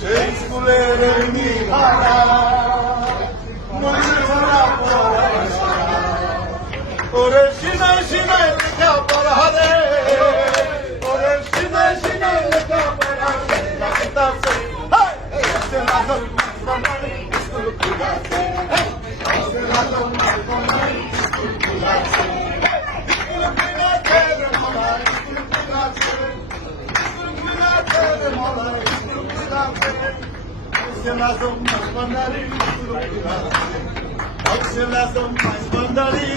সেই স্কুলের নিহারা মনে ধরা পড়ায় ওরে সিনাই সিনাই লেখা পড়া রে ওরে সিনাই সিনাই লেখা পড়া Mas bandari